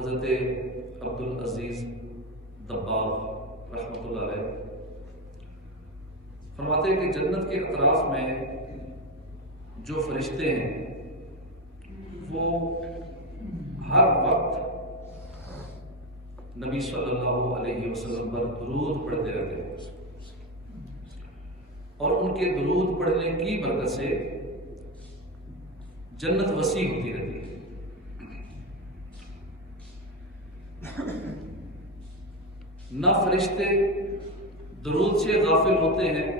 حضرت عبدالعزیز دباغ رحمۃ اللہ علیہ فرماتے ہیں کہ جنت کے اطراف میں جو فرشتے ہیں وہ ہر وقت نبی صلی اللہ علیہ وسلم پر درود پڑھتے رہتے ہیں، اور ان کے درود پڑھنے کی برکت سے جنت وسیع ہوتی رہتی ہے۔ نہ فرشتے درود سے غافل ہوتے ہیں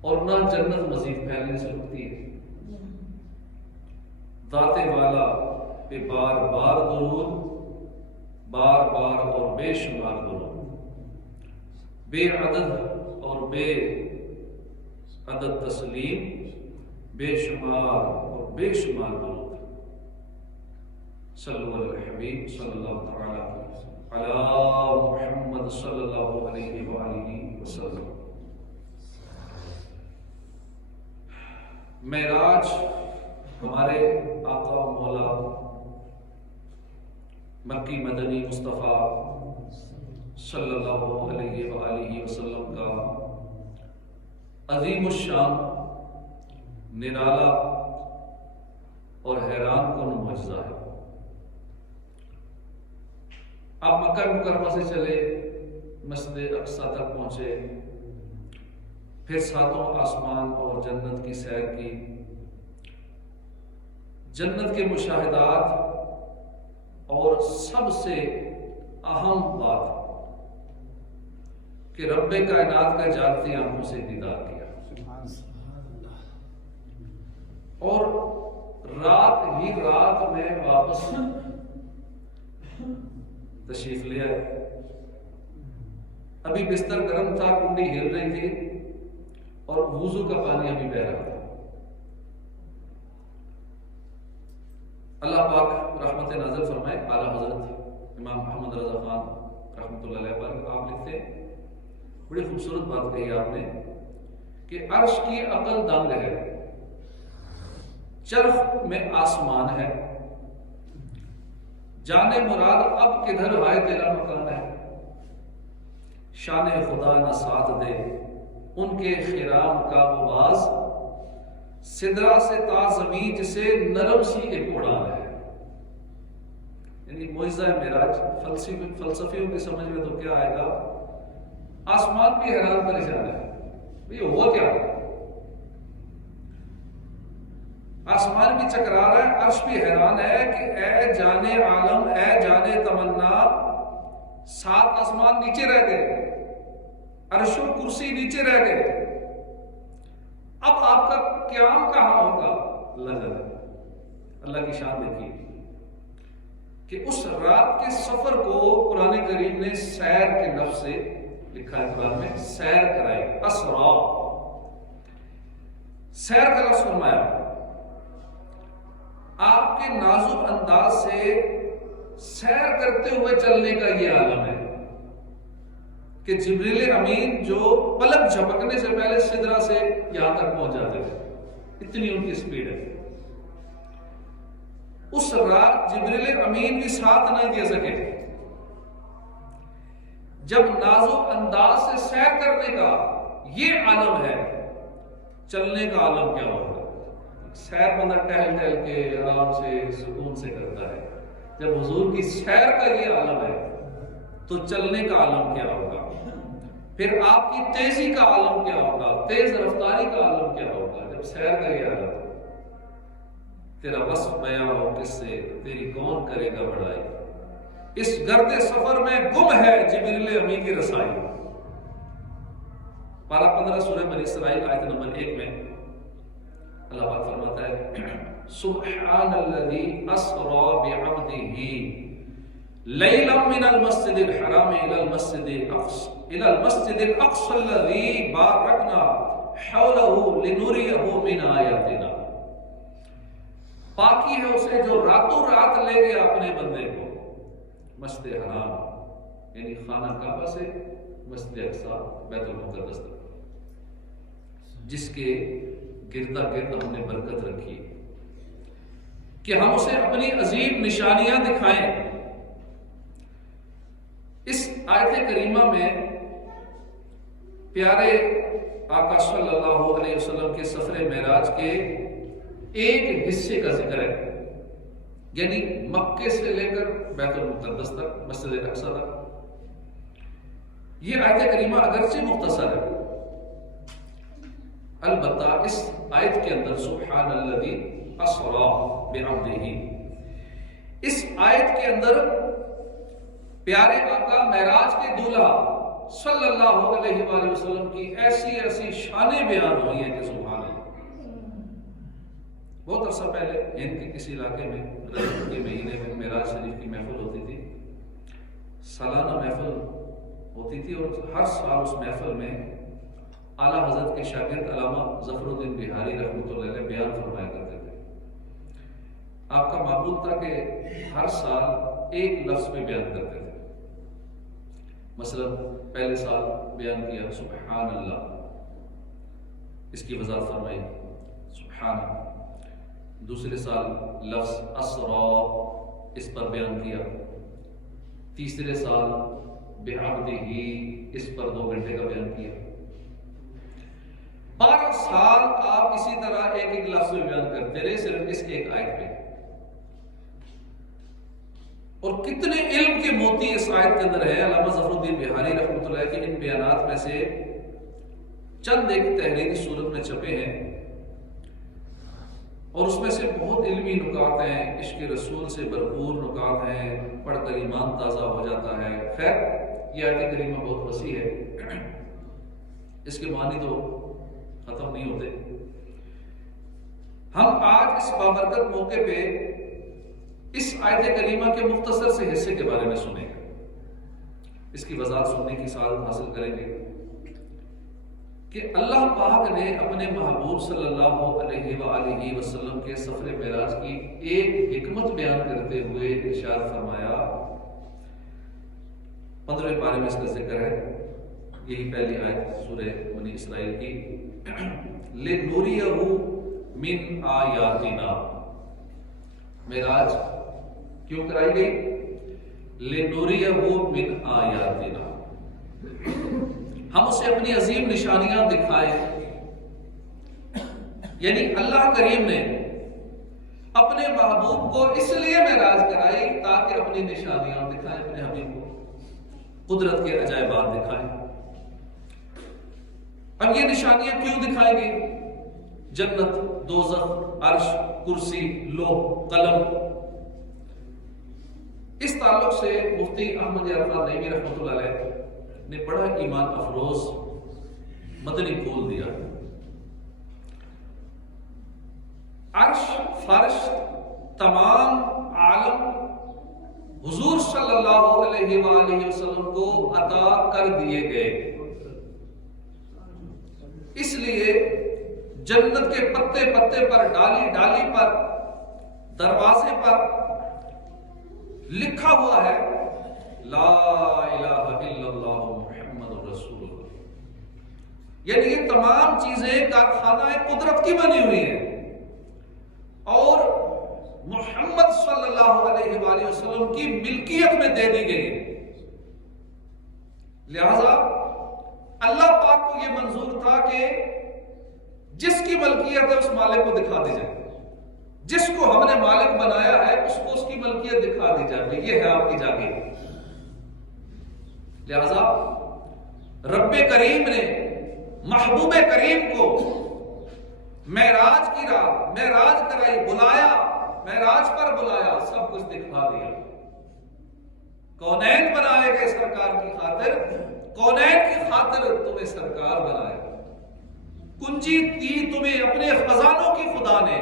اور نہ جنت مزید پھیلنے سے رکتی ہے۔ ذات والا پہ بار بار درود، بار بار اور بے شمار درود، بے عدد اور بے عدد تسلیم، بے شمار اور بے شمار درود۔ صلی اللہ علیہ حبیب صلی اللہ تعالی علی محمد صلی اللہ علیہ وآلہ وسلم۔ معراج ہمارے آقا مولا مکی مدنی مصطفیٰ صلی اللہ علیہ وآلہ وسلم کا عظیم الشان، نرالا اور حیران کن معجزہ ہے۔ آپ مکہ مکرمہ سے چلے، مسجد اقصی تک پہنچے، پھر ساتوں آسمان اور جنت کی سیر کی، جنت کے مشاہدات، اور سب سے اہم بات کہ رب کائنات کا جاگتی آنکھوں سے دیدار کیا، اور رات ہی رات میں واپس تشریف لے آئے۔ ابھی بستر گرم تھا، کنڈی ہل رہی تھی اور وضو کا پانی ابھی بہ رہا تھا۔ اللہ پاک رحمت نازل فرمائے۔ اعلیٰ حضرت امام محمد رضا خان رحمۃ اللہ علیہ پر آپ لکھتے ہیں، بڑی خوبصورت بات کہی آپ نے کہ عرش کی عقل دنگ ہے، چرخ میں آسمان ہے، جانے مراد اب کدھر آئے تیرا مکان ہے، شان خدا نہ ساتھ دے ان کے خرام کا وہ باز، سدرا سے تا زمین جسے نرم سی ایک اڑان ہے۔ یعنی معجزہ معراج فلسفیوں کی سمجھ میں تو کیا آئے گا، آسمان بھی حیران پریشان ہے، یہ ہوا کیا؟ آسمان بھی چکرا رہا ہے، عرش بھی حیران ہے کہ اے جانے عالم، اے جانے تمنا، سات آسمان نیچے رہ گئے، عرش و کرسی نیچے رہ گئے، اب آپ کا قیام کہاں ہوگا؟ اللہ جانے۔ اللہ کی شان دیکھیے کہ اس رات کے سفر کو قرآن کریم نے سیر کے لفظ سے لکھا ہے، قرآن میں سیر کرائی، اسرا، سیر کا لفظ فرمایا۔ آپ کے نازک انداز سے سیر کرتے ہوئے چلنے کا یہ عالم ہے کہ جبریل امین جو پلک جھپکنے سے پہلے سدرا سے یہاں تک پہنچ جاتے تھے، اتنی ان کی سپیڈ ہے۔ اس رات جبریل امین بھی ساتھ نہیں دے سکے۔ جب نازک انداز سے سیر کرنے کا یہ عالم ہے، چلنے کا عالم کیا ہوگا؟ سیر بندہ ٹہل ٹہل کے آرام سے سکون سے کرتا ہے، جب حضور کی سیر کا یہ عالم ہے تو چلنے کا عالم کیا ہوگا؟ پھر آپ کی تیزی کا عالم کیا ہوگا؟ تیز رفتاری کا عالم کیا ہوگا جب سیر کا یہ عالم؟ تیرا وصف بیاں ہو کس سے، تیری کون کرے گا بڑائی، اس گرد سفر میں گم ہے جبریل امین کی رسائی۔ پارہ 15 سورہ بنی اسرائیل آیت نمبر 1 میں اللہ پاک فرماتا ہے، سبحان الذی اسری بعبدہ لیلا من المسجد الحرام الى المسجد الاقصى الذی بارکنا حولہ لنریہ من آیاتنا۔ پاکی ہے اسے جو راتوں رات لے گیا اپنے بندے کو مسجد حرام یعنی خانہ کعبہ سے مسجد اقصی بیت المقدس تک، جس کے گردا گرد ہم نے برکت رکھی۔ کہ ہم اسے اپنی عظیم نشانیاں دکھائیں۔ اس آیت کریمہ میں پیارے آقا صلی اللہ علیہ وسلم کے سفر معراج کے ایک حصے کا ذکر ہے، یعنی مکے سے لے کر بیت المقدس تک، مسجد اقصی تک۔ یہ آیت کریمہ اگرچہ مختصر ہے، البتہ اس آیت کے اندر سبحان الذی اسری بعبدہ، اس آیت کے اندر پیارے آقا معراج کے دولہا صلی اللہ علیہ وآلہ وسلم کی ایسی ایسی شانیں بیان ہوئی ہیں کہ سبحان اللہ۔ بہت عرصہ پہلے ہند کے کسی علاقے میں رجب کے مہینے میں معراج شریف کی محفل ہوتی تھی، سالانہ محفل ہوتی تھی، اور ہر سال اس محفل میں اعلیٰ حضرت کے شاگرد علامہ ظفر الدین بہاری رحمۃ اللہ علیہ بیان فرمایا کرتے تھے۔ آپ کا معمول تھا کہ ہر سال ایک لفظ پہ بیان کرتے تھے۔ مثلا پہلے سال بیان کیا سبحان اللہ، اس کی وضاحت فرمائی سبحان، دوسرے سال لفظ اسرا، اس پر بیان کیا، تیسرے سال بعبدہ، اس پر 2 گھنٹے کا بیان کیا۔ 12 سال آپ اسی طرح ایک ایک لفظ میں بیان کرتے رہے، صرف اس ایک آیت پہ۔ اور کتنے علم کے موتی اس آیت کے اندر ہے۔ علامہ ظفر الدین بہاری رحمۃ اللہ کے ان بیانات میں سے چند ایک تحریری صورت میں چھپے ہیں، اور اس میں سے بہت علمی نکات ہیں، عشق رسول سے بھرپور نکات ہیں، پڑھ کر ایمان تازہ ہو جاتا ہے۔ خیر، یہ آیت کریمہ بہت وسیع ہے، اس کے معنی تو ختم نہیں ہوتے۔ ہم آج اس بابرکت موقع پہ اس آیت کریمہ کے مختصر سے حصے کے بارے میں سنیں گے، اس کی وضاحت سننے کی سعادت حاصل کریں گے کہ اللہ پاک نے اپنے محبوب صلی اللہ علیہ وآلہ وسلم کے سفر معراج کی ایک حکمت بیان کرتے ہوئے ارشاد فرمایا۔ 15ویں پارے میں اس کا ذکر ہے، یہی پہلی آیت سورہ بنی اسرائیل کی، لِنُرِيَهُ مِنْ آیاتنا۔ معراج کیوں کرائی گئی؟ لِنُرِيَهُ مِنْ آیاتنا، ہم اسے اپنی عظیم نشانیاں دکھائیں۔ یعنی اللہ کریم نے اپنے محبوب کو اس لیے معراج کرائی تاکہ اپنی نشانیاں دکھائیں، اپنے حبیب کو قدرت کے عجائبات دکھائیں۔ اب یہ نشانیاں کیوں دکھائیں گی؟ جنت، دوزخ، عرش، کرسی، لوح، قلم، اس تعلق سے مفتی احمد عرفات نعیمی رحمۃ اللہ علیہ نے بڑا ایمان افروز مدنی پھول دیا۔ عرش، فرش، تمام عالم حضور صلی اللہ علیہ وآلہ وسلم کو عطا کر دیے گئے، اس لیے جنت کے پتے پتے پر، ڈالی ڈالی پر، دروازے پر لکھا ہوا ہے لا الہ الا اللہ محمد رسول اللہ۔ یعنی یہ تمام چیزیں کارخانہ قدرت کی بنی ہوئی ہیں اور محمد صلی اللہ علیہ وآلہ وسلم کی ملکیت میں دے دی گئی ہے۔ لہذا اللہ پاک کو یہ منظور تھا کہ جس کی ملکیت ہے اس مالک کو دکھا دی جائے، جس کو ہم نے مالک بنایا ہے اس کو اس کی ملکیت دکھا دی جائے، یہ ہے آپ کی جاگیر۔ لہذا رب کریم نے محبوب کریم کو معراج کی رات معراج کرائی، بلایا، معراج پر بلایا، سب کچھ دکھا دیا۔ کونین بنائے گئے سرکار کی خاطر، کونین کی خاطر تمہیں سرکار بنائے، کنجی دی تمہیں اپنے خزانوں کی خدا نے،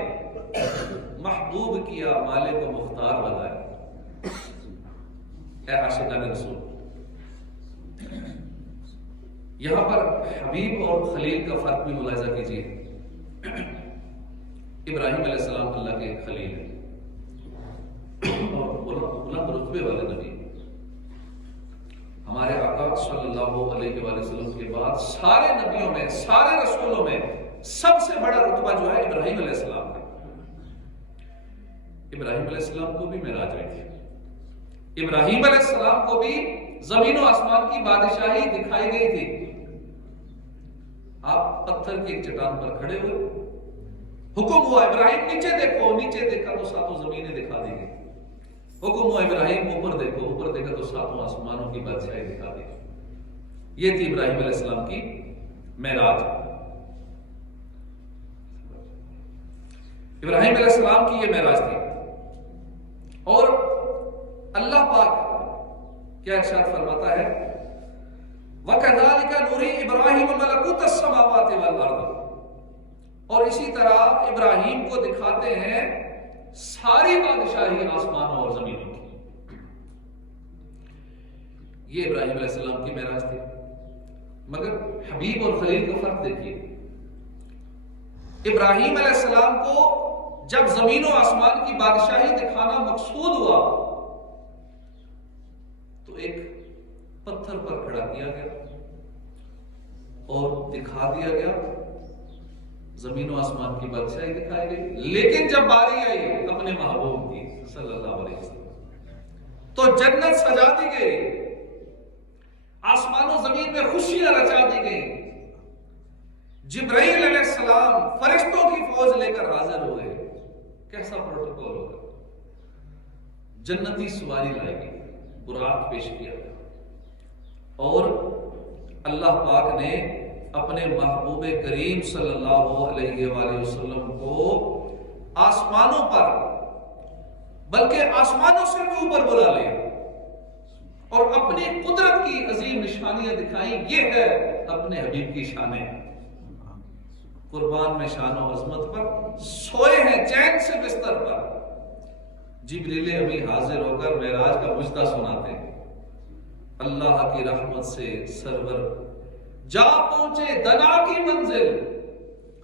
محبوب کیا، مالک و مختار بنایا۔ اے عاشقان رسول، یہاں پر حبیب اور خلیل کا فرق بھی ملاحظہ کیجیے۔ ابراہیم علیہ السلام اللہ کے خلیل ہیں اور بلند رتبے والے نبی، ہمارے آقا صلی اللہ علیہ وآلہ وسلم کے بعد سارے نبیوں میں، سارے رسولوں میں سب سے بڑا رتبہ جو ہے ابراہیم علیہ السلام کا۔ ابراہیم علیہ السلام کو بھی معراج ہوئی تھی، ابراہیم علیہ السلام کو بھی زمین و آسمان کی بادشاہی دکھائی گئی تھی۔ آپ پتھر کی ایک چٹان پر کھڑے ہوئے، حکم ہوا ابراہیم نیچے دیکھو، نیچے دیکھا تو ساتوں زمینیں دکھا دی گئی، حکم ہوا ابراہیم اوپر دیکھو، اوپر دیکھا تو ساتوں آسمانوں کی بادشاہی دکھا دی گئی۔ یہ تھی ابراہیم علیہ السلام کی معراج۔ ابراہیم علیہ السلام کی یہ معراج تھی۔ اور اللہ پاک کیا ارشاد فرماتا ہے، وَكَذَلِكَ نُرِي إِبْرَاهِيمَ مَلَكُوتَ السَّمَاوَاتِ وَالْأَرْضِ، اور اسی طرح ابراہیم کو دکھاتے ہیں ساری بادشاہی آسمانوں اور زمینوں کی۔ یہ ابراہیم علیہ السلام کی معراج تھی۔ مگر حبیب اور خلیل کا فرق دیکھیے، ابراہیم علیہ السلام کو جب زمین و آسمان کی بادشاہی دکھانا مقصود ہوا تو ایک پتھر پر کھڑا کیا گیا اور دکھا دیا گیا، زمین و آسمان کی بادشاہی دکھائی گئی۔ لیکن جب باری آئی اپنے محبوب کی صلی اللہ علیہ وسلم تو جنت سجا دی گئی، آسمان و زمین میں خوشیاں رچا دی گئی، جبرائیل علیہ السلام فرشتوں کی فوج لے کر حاضر ہوئے۔ کیسا پروٹوکول ہوگا؟ جنتی سواری لائے گی، براق پیش کیا گیا، اور اللہ پاک نے اپنے محبوب کریم صلی اللہ علیہ وآلہ وسلم کو آسمانوں پر، بلکہ آسمانوں سے بھی اوپر بلا لیا اور اپنی قدرت کی عظیم نشانیاں دکھائیں۔ یہ ہے اپنے حبیب کی شانیں، قربان میں شان و عظمت پر سوئے ہیں چین سے بستر پر، جبریل ابھی حاضر ہو کر معراج کا مجدہ سناتے ہیں۔ اللہ کی رحمت سے سرور جا پہنچے دنا کی منزل،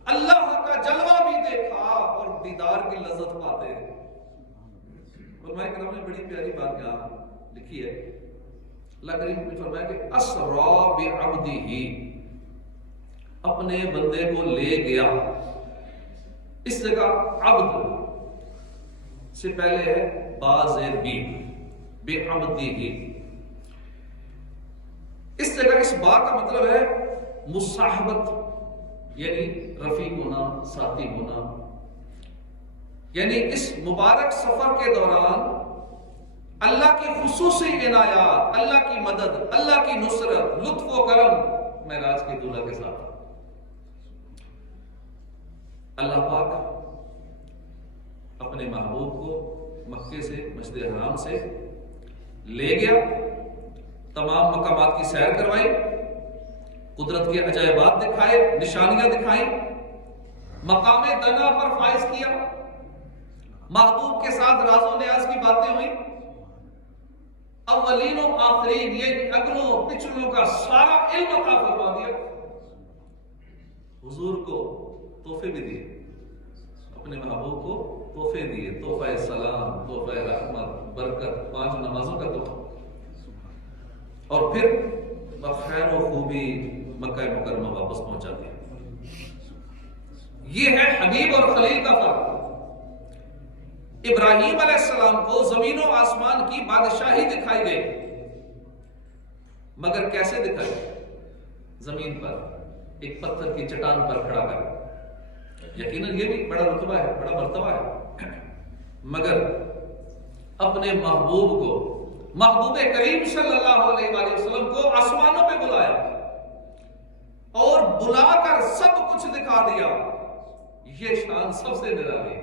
اللہ کا جلوہ بھی دیکھا اور دیدار کی لذت پاتے ہیں۔ علماء کرام نے بڑی پیاری بات یہاں لکھی ہے، اللہ کریم نے فرمایا کہ اسرا بعبدہ، اپنے بندے کو لے گیا۔ اس جگہ عبد سے پہلے ہے بازر بی، بعبدہ، اس جگہ اس با کا مطلب ہے مصاحبت، یعنی رفیق ہونا، ساتھی ہونا، یعنی اس مبارک سفر کے دوران اللہ کی خصوصی عنایات، اللہ کی مدد، اللہ کی نصرت، لطف و کرم معراج کے دولہ کے ساتھ۔ اللہ پاک اپنے محبوب کو مکے سے، مسجد حرام سے لے گیا، تمام مقامات کی سیر کروائی، قدرت کے عجائبات دکھائے، نشانیاں دکھائیں، مقام دنا پر فائز کیا، محبوب کے ساتھ راز و نیاز کی باتیں ہوئی، اولین و آخرین یہ اگلوں پچھلوں کا سارا علم عطا فرما دیا، حضور کو تحفے بھی دیے، اپنے محبوب کو تحفے دیے، تحفہ سلام، تحفہ رحمت، برکت، 5 نمازوں کا تحفہ، اور پھر بخیر و خوبی مکہ مکرمہ واپس پہنچا دیا۔ یہ ہے حبیب اور خلیل کا فرق۔ ابراہیم علیہ السلام کو زمین و آسمان کی بادشاہی دکھائی گئی، مگر کیسے دکھائی؟ زمین پر ایک پتھر کی چٹان پر کھڑا کر۔ یقیناً یہ بھی بڑا رتبہ ہے، بڑا مرتبہ ہے، مگر اپنے محبوب کو، محبوب کریم صلی اللہ علیہ وآلہ وسلم کو آسمانوں پہ بلایا اور بلا کر سب کچھ دکھا دیا۔ یہ شان سب سے نرالی ہے۔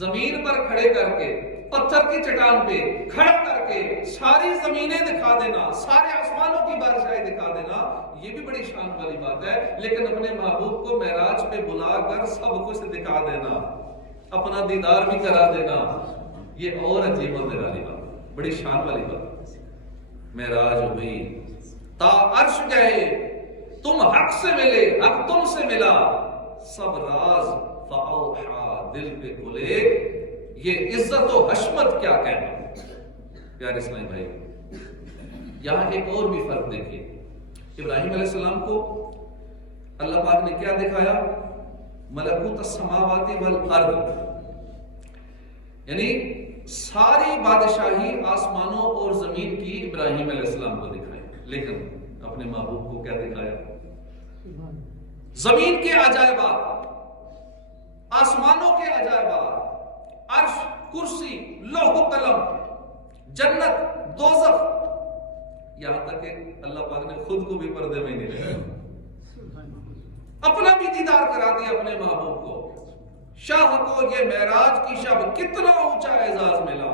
زمین پر کھڑے کر کے، پتھر کی چٹان پہ کھڑا کر کے ساری زمینیں دکھا دینا، سارے آسمانوں کی بادشاہی دکھا دینا، یہ بھی بڑی شان والی بات ہے۔ لیکن اپنے محبوب کو معراج پہ بلا کر سب کچھ دکھا دینا، اپنا دیدار بھی کرا دینا، یہ اور عجیب اور نرالی بات، بڑی شان والی بات۔ معراج ہوئی، تا عرش گئے، تم حق سے ملے، حق تم سے ملا، سب راز فاوحا، دل پہ کھلے، یہ عزت و حشمت کیا کہنا۔ پیارے اسلامی بھائی، یہاں ایک اور بھی فرق دیکھیے۔ ابراہیم علیہ السلام کو اللہ پاک نے کیا دکھایا؟ ملکوت السماوات والارض، یعنی ساری بادشاہی آسمانوں اور زمین کی ابراہیم علیہ السلام کو دکھائی، لیکن اپنے محبوب کو کیا دکھایا؟ زمین کے عجائبات، آسمانوں کے عجائبات، عرش، کرسی، لوح و قلم، جنت، دوزخ، یہاں تک کہ اللہ پاک نے خود کو بھی پردے میں نہیں رکھا، اپنا بھی دیدار کرا دیا اپنے محبوب کو۔ شاہ کو یہ معراج کی شب کتنا اونچا اعزاز ملا،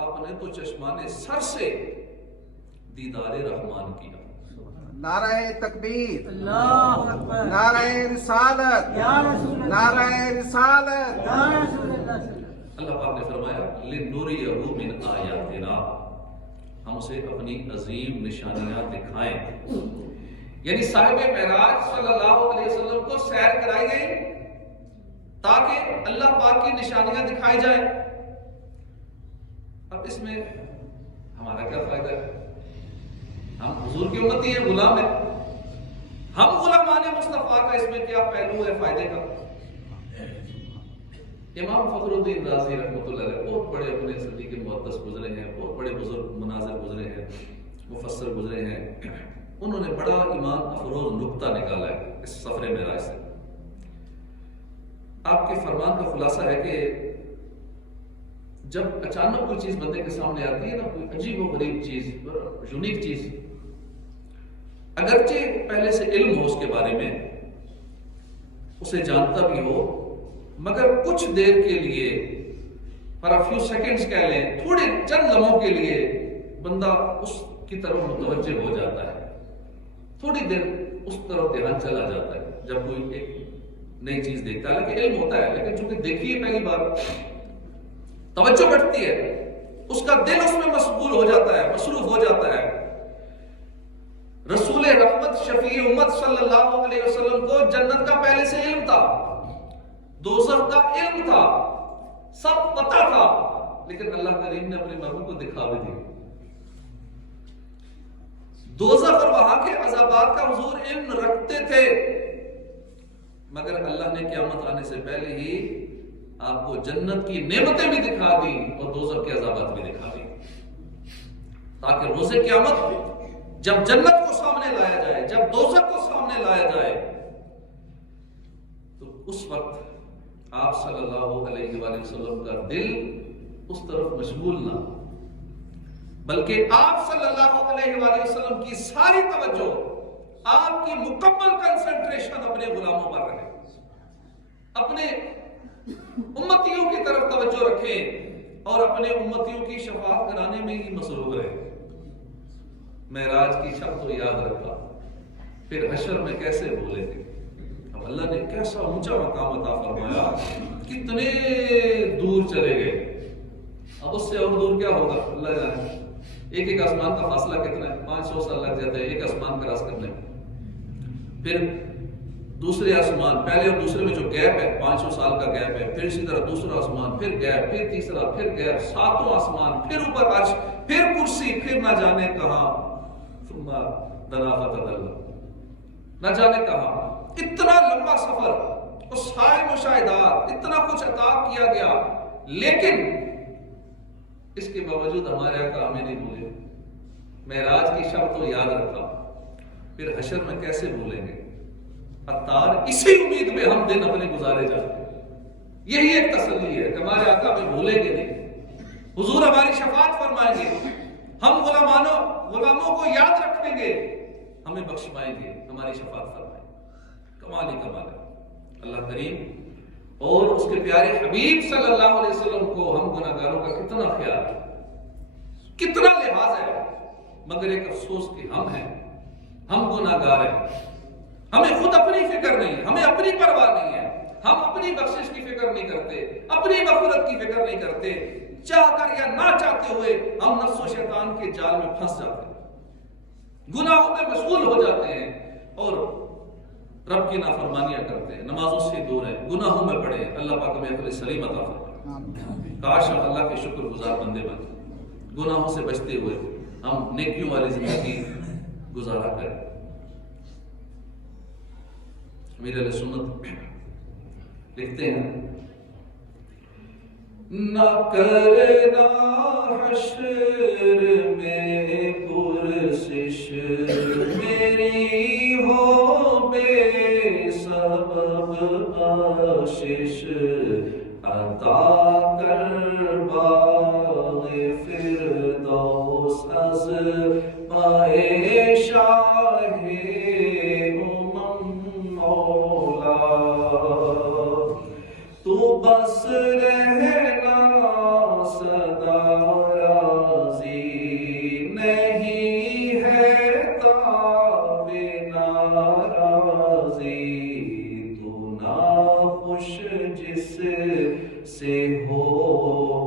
آپ نے تو چشمان سر سے دیدار رحمان کیا۔ نعرہ تکبیر، اللہ اکبر، نعرہ رسالت، یا رسول اللہ، نعرہ رسالت، یا رسول اللہ۔ اللہ پاک نے فرمایا لِنُرِيَهُ مِنْ آیَاتِنَا، ہم اسے اپنی عظیم نشانیاں دکھائیں۔ یعنی صاحب معراج صلی اللہ علیہ وسلم کو سیر کرائی گئی تاکہ اللہ پاک کی نشانیاں دکھائی جائیں۔ اب اس میں ہمارا کیا فائدہ ہے؟ ہم حضور کی امتی ہیں، غلام ہیں، ہم غلامان مصطفیٰ کا اس میں کیا پہلو ہے فائدے کا؟ امام فخر الدین رازی رحمۃ اللہ علیہ بہت بڑے اپنے صدی کے محدث گزرے ہیں، بہت بڑے بزرگ مناظر گزرے ہیں، مفسر گزرے ہیں، انہوں نے بڑا ایمان افروز نکتہ نکالا ہے اس سفر معراج سے۔ آپ کے فرمان کا خلاصہ ہے کہ جب اچانک کوئی چیز بندے کے سامنے آتی ہے نا، کوئی عجیب و غریب چیز، یونیک چیز، اگرچہ پہلے سے علم ہو اس کے بارے میں، اسے جانتا بھی ہو، مگر کچھ دیر کے لیے for a few seconds کہہ لیں، تھوڑے چند لمحوں کے لیے بندہ اس کی طرف متوجہ ہو جاتا ہے، تھوڑی دیر اس طرف دھیان چلا جاتا ہے جب کوئی ایک نئی چیز دیکھتا ہے، لیکن علم ہوتا ہے، لیکن چونکہ دیکھی ہے پہلی بار توجہ بڑھتی ہے، اس کا دل اس میں مشغول ہو جاتا ہے، مصروف ہو جاتا ہے۔ رسول رحمت شفیع امت صلی اللہ علیہ وسلم کو جنت کا پہلے سے علم تھا، دوزخ کا علم تھا، سب پتہ تھا، لیکن اللہ کریم نے اپنے محبوب کو دکھا بھی دیا۔ دوزخ اور وہاں کے عذابات کا حضور علم رکھتے تھے، مگر اللہ نے قیامت آنے سے پہلے ہی آپ کو جنت کی نعمتیں بھی دکھا دی اور دوزخ کے عذابات بھی دکھا دی، تاکہ روز قیامت جب جنت کو سامنے لایا جائے، جب دوزخ کو سامنے لایا جائے، تو اس وقت آپ صلی اللہ علیہ وآلہ وسلم کا دل اس طرف مشغول نہ، بلکہ آپ صلی اللہ علیہ وآلہ وسلم کی ساری توجہ، آپ کی مکمل کنسنٹریشن اپنے غلاموں پر رہے، اپنے امتیوں کی طرف توجہ رکھیں اور اپنے امتیوں کی شفاعت کرانے میں ہی مصروف رہے۔ معراج کی شب تو یاد رکھا، پھر حشر میں کیسے بھولیں گے؟ اب اللہ نے کیسا اونچا مقام عطا فرمایا، کتنے دور چلے گئے، اب اس سے اور دور کیا ہوگا اللہ جانے۔ ایک ایک آسمان کا فاصلہ کتنا ہے؟ 500 سال لگ جاتے ہیں ایک آسمان کراس کرنے میں، پھر دوسرے آسمان، پہلے اور دوسرے میں جو گیپ ہے 500 سال کا گیپ ہے، پھر اسی طرح دوسرا آسمان، پھر گیپ، پھر تیسرا، پھر گیپ، ساتوں آسمان، پھر اوپر عرش، پھر کرسی، پھر نہ جانے کہاں، ثم دنا فتدلی، نہ جانے کہاں، اتنا لمبا سفر اور سارے مشاہدات، اتنا کچھ عطا کیا گیا، لیکن اس کے باوجود ہمارے آقا ہمیں نہیں بھولے۔ معراج کی شب تو یاد رکھا، پھر حشر میں کیسے بھولیں گے؟ عطار اسی امید میں ہم دن اپنے گزارے جاتے ہیں، یہی ایک تسلی ہے کہ ہمارے آقا ہمیں بھولیں گے نہیں، حضور ہماری شفاعت فرمائیں گے، ہم غلاموں کو یاد رکھیں گے، ہمیں بخشوائیں گے، ہماری شفاعت فرمائیں گے۔ کمال ہی کمال ہے اللہ کریم اور اس کے پیارے حبیب صلی اللہ علیہ وسلم کو ہم گناہ گاروں کا کتنا خیال ہے، کتنا لحاظ ہے، مگر ایک افسوس کہ ہم ہیں، ہم گناہ گار ہیں، ہمیں خود اپنی فکر نہیں، ہمیں اپنی پرواہ نہیں ہے، ہم اپنی بخشش کی فکر نہیں کرتے، اپنی مغفرت کی فکر نہیں کرتے، چاہ کر یا نہ چاہتے ہوئے ہم نفس و شیطان کے جال میں پھنس جاتے ہیں، گناہوں میں مشغول ہو جاتے ہیں اور رب کی نافرمانیاں کرتے ہیں، نمازوں سے دور ہیں، گناہوں میں پڑے ہیں۔ اللہ پاک ہمیں عقل سلیم عطا فرمائے، کاش ہم اللہ کے شکر گزار بندے بنیں، گناہوں سے بچتے ہوئے ہم نیکیوں والی زندگی گزارا کریں۔ امیر علیہ سنت لکھتے ہیں نہ کرنا حشر میں پرسش میری ہو بے سبب آشش عطا کر باغ فردوس از پائے شاہ مولا تو بس رہنا سدا راضی نہیں ہے تاب ناراضی تو ناخوش جس سے ہو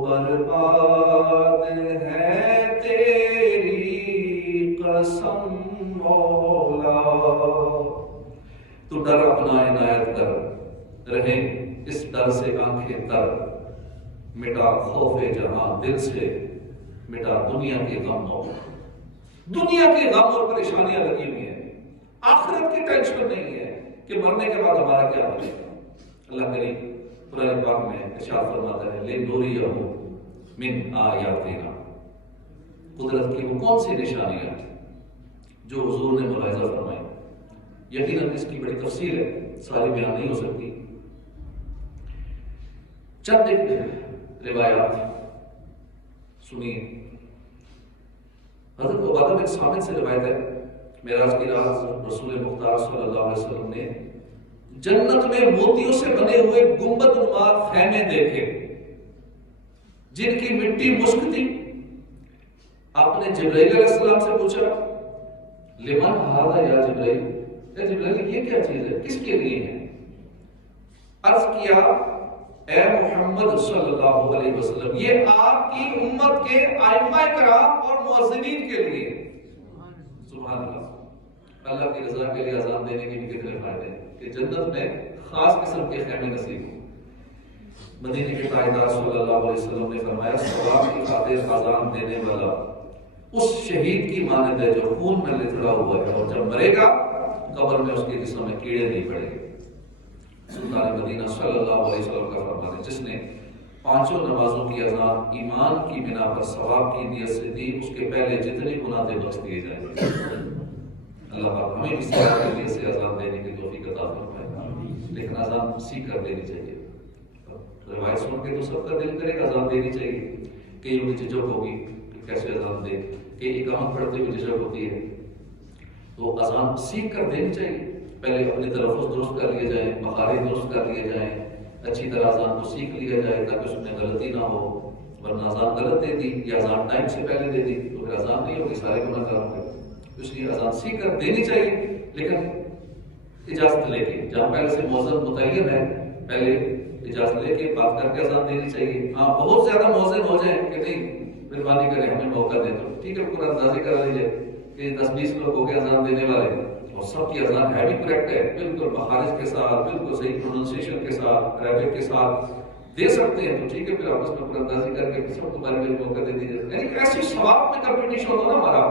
برباد ہے تیری قسم مولا تو ڈر اپنا عنایت کر رہیں اس ڈر سے آنکھیں تر مٹا خوف جہاں دل سے مٹا دنیا کے غم اور پریشانیاں لگی ہوئی ہیں آخرت کی ٹینشن نہیں ہے کہ مرنے کے بعد ہمارا کیا بنے اللہ کریم قرآن پاک میں ارشاد فرماتا ہے لِنُرِيَهُ مِنْ آیاتِنَا قدرت کی وہ کون سی نشانیاں جو حضور نے ملاحظہ فرمائی یقیناً اس کی بڑی تفصیل ہے ساری بیان نہیں ہو سکتی چند ایک روایات سنیے حضرت عبادہ بن صامت سے روایت ہے معراج کی رات رسول مختار صلی اللہ علیہ وسلم نے جنت میں موتیوں سے بنے ہوئے گنبد نما خیمے دیکھے جن کی مٹی مشک تھی آپ نے جبرائیل علیہ السلام سے پوچھا لمن ھذا یا جبرائیل اے جبرائیل یہ کیا چیز ہے کس کے لیے ہے عرض کیا اے محمد صلی اللہ علیہ وسلم یہ آپ کی امت کے ائمہ کرام اور مؤذنین کے لیے سبحان اللہ اللہ کی رضا کے لیے اذان دینے کے بھی کتنے فائدے ہیں کہ جنت میں خاص قسم کے خیمے نصیب ہوں مدینے کے تاجدار صلی اللہ علیہ وسلم نے فرمایا ثواب کی خاطر اذان دینے والا اس شہید کی مانند ہے جو خون میں لتڑا ہوا ہے اور جب مرے گا قبر میں اس کے جسم میں کیڑے نہیں پڑیں گے سلطان مدینہ صلی اللہ علیہ وسلم کا فرمان ہے جس نے پانچوں نمازوں کی اذان ایمان کی بنا پر ثواب کی نیت سے دی اس کے پہلے جتنے گناہ تھے بخش دیے جائیں گے اللہ پاک ہمیں اس طرح کی نیت سے اذان دینے کی توفیق عطا فرمائے لیکن اذان سیکھ کر دینی چاہیے روایت سن کے تو سب کا دل کرے اذان دینی چاہیے کئی انہیں جھجک ہوگی کہ کیسے اذان دے کہ اقامت پڑھتے ہوئے جھجک ہوتی ہے تو اذان سیکھ کر دینی چاہیے پہلے اپنے تلفظ درست کر لیے جائیں مخارج درست کر لیے جائیں اچھی طرح اذان کو سیکھ لیا جائے تاکہ اس میں غلطی نہ ہو ورنہ اذان غلط دے دی یا اذان ٹائم سے پہلے دے دی تو پھر اذان نہیں ہوگی سارے گناہ کار ہوں گے اس لیے اذان سیکھ کر دینی چاہیے لیکن اجازت لے کے جہاں پہلے سے مؤذن متعین ہے پہلے اجازت لے کے بات کر کے اذان دینی چاہیے ہاں بہت زیادہ مؤذن ہو جائیں کہ نہیں مہربانی کریں ہمیں موقع دیں تو ٹھیک ہے پورا اندازی کرا لیجیے کہ 10-20 لوگ ہو گئے اذان دینے والے اور سب کی اذان ہے بھی کریکٹ ہے بالکل مخارج کے ساتھ بالکل صحیح پروننسیشن کے ساتھ عربک کے ساتھ دے سکتے ہیں تو ٹھیک ہے پھر آپس میں پورا اندازی کر کے سب کو بارے میں موقع دے دیجیے یعنی ایسی ثواب میں کمپٹیشن ہوتا نا ہمارا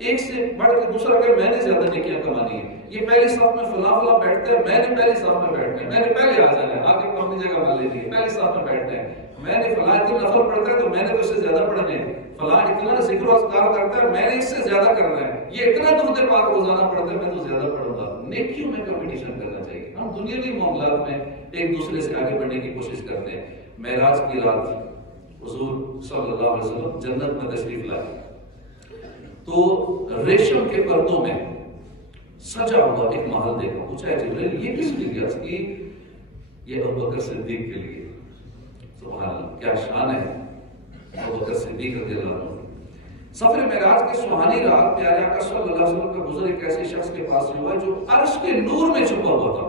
ایک سے بڑھ کے دوسرا کہ میں نے زیادہ نیکیاں کمانی ہے یہ پہلی صف میں فلاں فلاں بیٹھتے ہیں میں نے پہلی صف میں بیٹھنا ہے میں نے پہلے آ جانا ہے آگے اپنی جگہ مل لینی ہے پہلی صف میں بیٹھنا ہے میں نے فلاں اتنی نفل پڑھتا ہے تو میں نے تو اس سے زیادہ پڑھنے ہیں فلاں اتنا ذکر و اذکار کرتا ہے میں نے اس سے زیادہ کرنا ہے یہ اتنا درود پاک روزانہ پڑھتا ہے میں تو زیادہ پڑھوں گا نیکیوں میں کمپٹیشن کرنا چاہیے ہم دنیاوی معاملات میں ایک دوسرے سے آگے بڑھنے کی کوشش کرتے ہیں معراج کی رات حضور صلی اللہ علیہ وسلم جنت میں تشریف لائے تو ریشم کے پردوں میں سجا ہوا ایک محل دیکھا پوچھا ہے جبرائیل یہ کس لیے گیا کہ یہ ابوبکر صدیق کے لیے سبحان اللہ کیا شان ہے ابوبکر صدیق رضی اللہ عنہ سفر معراج کی سہانی رات پیارے آقا صلی اللہ علیہ وسلم کا گزر ایک ایسے شخص کے پاس ہوا جو عرش کے نور میں چھپا ہوا تھا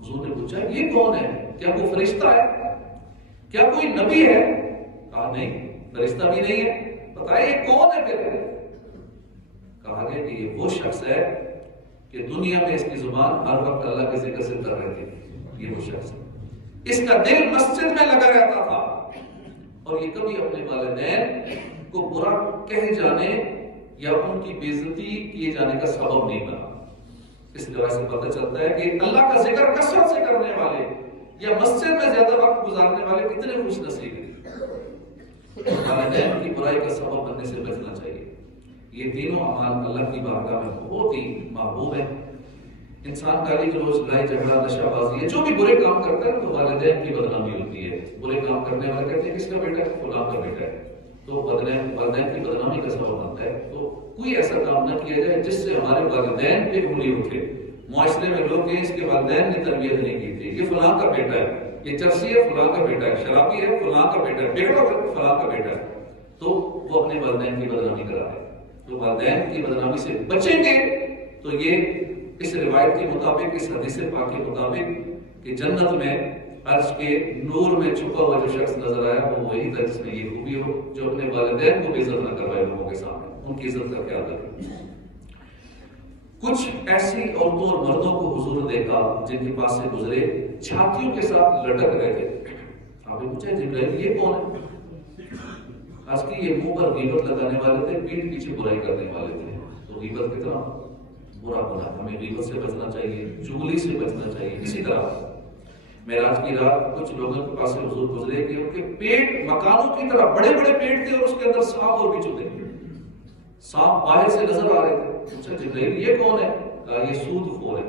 حضور نے پوچھا یہ کون ہے کیا وہ فرشتہ ہے کیا کوئی نبی ہے کہا نہیں فرشتہ بھی نہیں ہے بتائیے یہ کون ہے پھر کہا گیا کہ یہ وہ شخص ہے کہ دنیا میں اس کی زبان ہر وقت اللہ کے ذکر سے تر رہتی ہے یہ وہ شخص ہے اس کا دل مسجد میں لگا رہتا تھا اور یہ کبھی اپنے والدین کو برا کہہ جانے یا ان کی بے عزتی کیے جانے کا سبب نہیں بنا اس طرح سے پتہ چلتا ہے کہ اللہ کا ذکر کثرت سے کرنے والے یا مسجد میں زیادہ وقت گزارنے والے کتنے خوش نصیب ہیں. والدین کی برائی کا سبب بننے سے بچنا چاہیے. یہ تینوں اعمال اللہ کی بارگاہ میں بہت ہی محبوب ہیں. انسان گالی گلوچ لڑائی جھگڑا نشہ بازی ہے جو بھی برے کام کرتا ہے تو والدین کی بدنامی ہوتی ہے. برے کام کرنے والے کہتے ہیں کس کا بیٹا ہے؟ فلاں کا بیٹا ہے. تو والدین کی بدنامی کا سبب بنتا ہے. تو کوئی ایسا کام نہ کیا جائے جس سے ہمارے والدین پہ انگلی اٹھے. معاشرے میں لوگ ہیں اس کے والدین نے تربیت نہیں کی تھی، یہ فلاں کا بیٹا ہے، یہ چرسی ہے فلاں کا بیٹا ہے، شرابی ہے فلاں کا بیٹا ہے، بیٹا فلاں کا بیٹا ہے، تو وہ اپنے والدین کی بدنامی کرا رہے ہیں. تو والدین کی بدنامی سے بچیں گے تو یہ اس روایت کے مطابق، اس حدیث پاک کے مطابق کہ جنت میں عرش کے نور میں چھپا ہوا جو شخص نظر آیا وہ وہی تھا جس میں یہ خوبی ہو جو اپنے والدین کو بے عزت نہ کروائے لوگوں کے سامنے، ان کی عزت کا خیال رکھے. کچھ ایسی عورتوں اور مردوں کو حضور نے دیکھا جن کے پاس سے گزرے چھاتیوں کے ساتھ لٹک رہے تھے. آپ نے پوچھا جبرائیل یہ کون ہے؟ آج کی یہ منہ پر غیبت لگانے والے تھے، پیٹھ پیچھے برائی کرنے والے تھے. تو غیبت کتنا برا گناہ، ہمیں غیبت سے بچنا چاہیے، چغلی سے بچنا چاہیے. اسی طرح معراج کی رات کچھ لوگوں کے پاس سے حضور گزرے کہ ان کے پیٹ مکانوں کی طرح بڑے بڑے پیٹ تھے اور اس کے اندر سانپ اور بچھو تھے. سانپ باہر سے نظر آ رہے تھے. اچھا جبرائیل یہ کون ہے؟ کہا یہ سود خور ہے.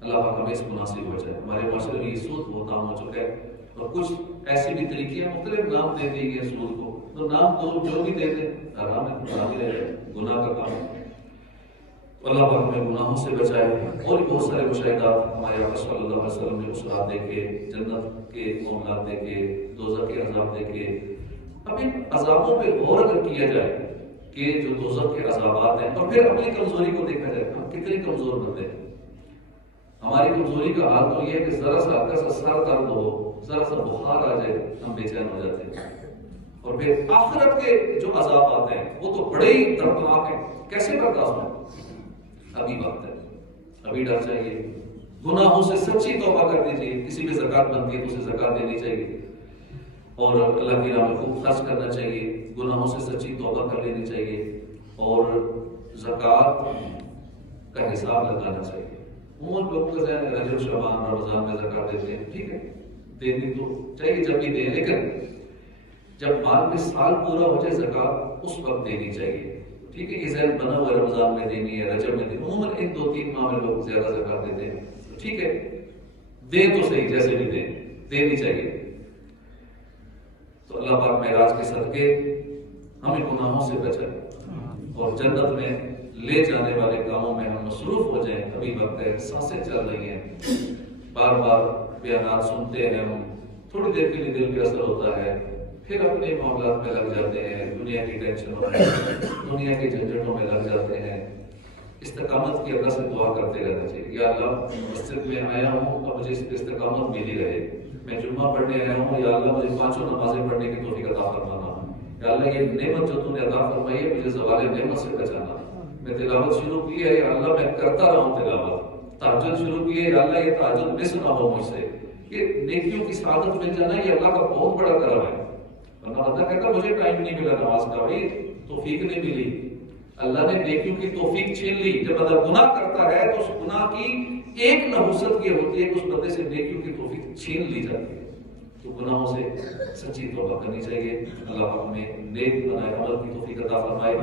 اللہ پاک ہمیں اس گناہ سے بچائے. ہمارے معاشرے میں یہ سود بہت عام ہو چکا ہے اور کچھ ایسی بھی طریقے ہیں، مختلف نام دے دیے گئے سود کو. تو نام دو جو بھی دے دیں حرام ہے، حرام ہی رہے، گناہ کا کام ہے. اللہ پاک ہمیں گناہوں سے بچائے. اور بھی بہت سارے مشاہدات ہمارے آقا صلی اللہ علیہ وسلم نے اس رات دیکھے، جنت کے معاملات دیکھے، دوزخ کے عذاب دیکھے. اب ان عذابوں پہ غور اگر کیا جائے کہ جو دوزخ کے عذابات ہیں اور پھر اپنی کمزوری کو دیکھا جائے ہم کتنی کمزور بنتے ہیں. ہماری کمزوری کا حال تو یہ ہے کہ ذرا سا ہلکا سا سر درد ہو، ذرا سا بخار آ جائے ہم بے چین ہو جاتے ہیں. اور پھر آخرت کے جو عذابات ہیں وہ تو بڑے ہی دردناک ہیں. کیسے برداشت ہوں؟ ابھی وقت ہے، ابھی ڈر چاہیے. گناہوں سے سچی توبہ کر دیجیے. کسی پہ زکات بنتی ہے تو اسے زکات دینی چاہیے اور اللہ کی راہ میں خوب خرچ کرنا چاہیے. گناہوں سے سچی توبہ کر لینی چاہیے اور زکات کا حساب لگانا چاہیے. عموماً لوگوں کا ذہن رجب شعبان رمضان میں زکات دیتے ہیں، ٹھیک ہے دینی تو چاہیے جب بھی دیں، لیکن جب مال میں سال پورا ہو جائے زکات اس وقت دینی چاہیے. ٹھیک ہے یہ ذہن بنا ہوا رمضان میں دینی ہے، رجب میں دینی. عموماً ان 2-3 ماہ میں لوگ زیادہ زکات دیتے ہیں. ٹھیک ہے دیں تو صحیح، جیسے بھی دیں دینی چاہیے. تو اللہ پاک معراج کے صدقے ہمیں گناہوں سے بچائے اور جنت میں لے جانے والے کاموں میں ہم مصروف ہو جائیں. ابھی وقت ہے، سانسیں چل رہی ہیں، بار بار بیانات سنتے ہیں ہم، تھوڑی دیر کے لیے دل پہ اثر ہوتا ہے، پھر اپنے معاملات میں لگ جاتے ہیں، دنیا کی ٹینشنوں میں، دنیا کے جھنجھٹوں میں لگ جاتے ہیں. استقامت کی اللہ سے دعا کرتے رہنا چاہیے. یا اللہ مسجد میں آیا ہوں اب مجھے اس پہ استقامت ملی رہے. میں جمعہ پڑھنے آیا ہوں، یا اللہ مجھے 5 نمازیں پڑھنے کی توفیق عطا فرمانا. یا اللہ یہ نعمت جو تو نے عطا فرمائی ہے مجھے زوال نعمت سے بچانا. میں تلاوت شروع کی ہے یا اللہ میں کرتا رہا ہوں تلاوت. تہجد شروع کی ہے یا اللہ یہ تہجد مس نہ ہو مجھ سے. یہ نیکیوں کی سعادت مل جانا یہ اللہ کا بہت بڑا کرم ہے. ورنہ بندہ کہتا مجھے ٹائم نہیں ملا نماز کا، بھائی توفیق نہیں ملی. اللہ نے نیکیوں کی توفیق چھین لی. جب بندہ گناہ کرتا ہے تو اس گناہ کی ایک نحوست یہ ہوتی ہے کہ اس بندے سے نیکیوں کی توفیق چھین لی جاتی ہے. تو گناہوں سے سچی توبہ کرنی چاہیے. اللہ ہمیں نیک بنائے، عمل کی توفیق عطا فرمائے.